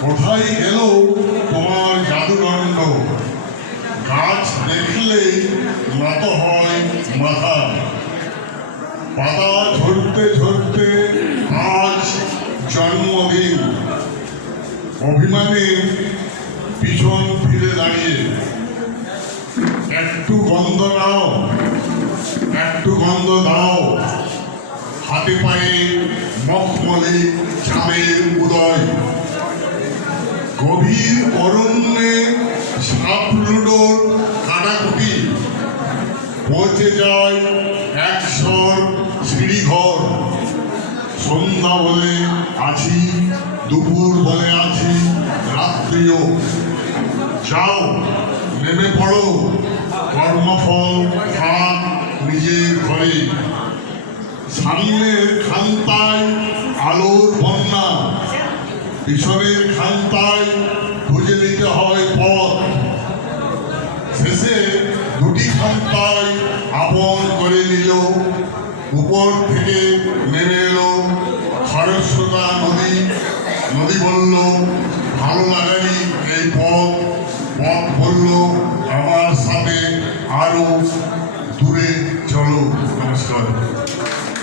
কোথায় গেল তোমার জাদুদণ্ড? গাছ দেখলেই নত হয় মাথা। পাতা ঝরতে ঝরতে আজ জন্মদিন। অভিমানে পিছন ফিরে দাঁড়িয়ে একটু গন্ধ নাও, একটু গন্ধ দাও। হাতে পায়ে মখমলে চাঁদের উদয়। গভীর অরণ্যে সাপলুডোর কাটাকুটি। পৌঁছে যায় একশর সিঁড়িঘর। সন্ধ্যা বলে আছি, দুপুর বলে আছি, রাত্রিও। যাও নেমে পড়ো, কর্মফল থাক নিজের ঘরে। সামনের খান্তায় আলোর বন্যা, পিছনের খান্তায় খুঁজে নিতে হয় পথ। শেষে দুটি খান্তায় আপন করে নিল। উপর থেকে নেমে এলো খরস্রোতা নদী। নদী বলল, ভালো লাগারই এই পথ। পথ বলল, আমার সাথে আরো দূরে চলো। নমস্কার।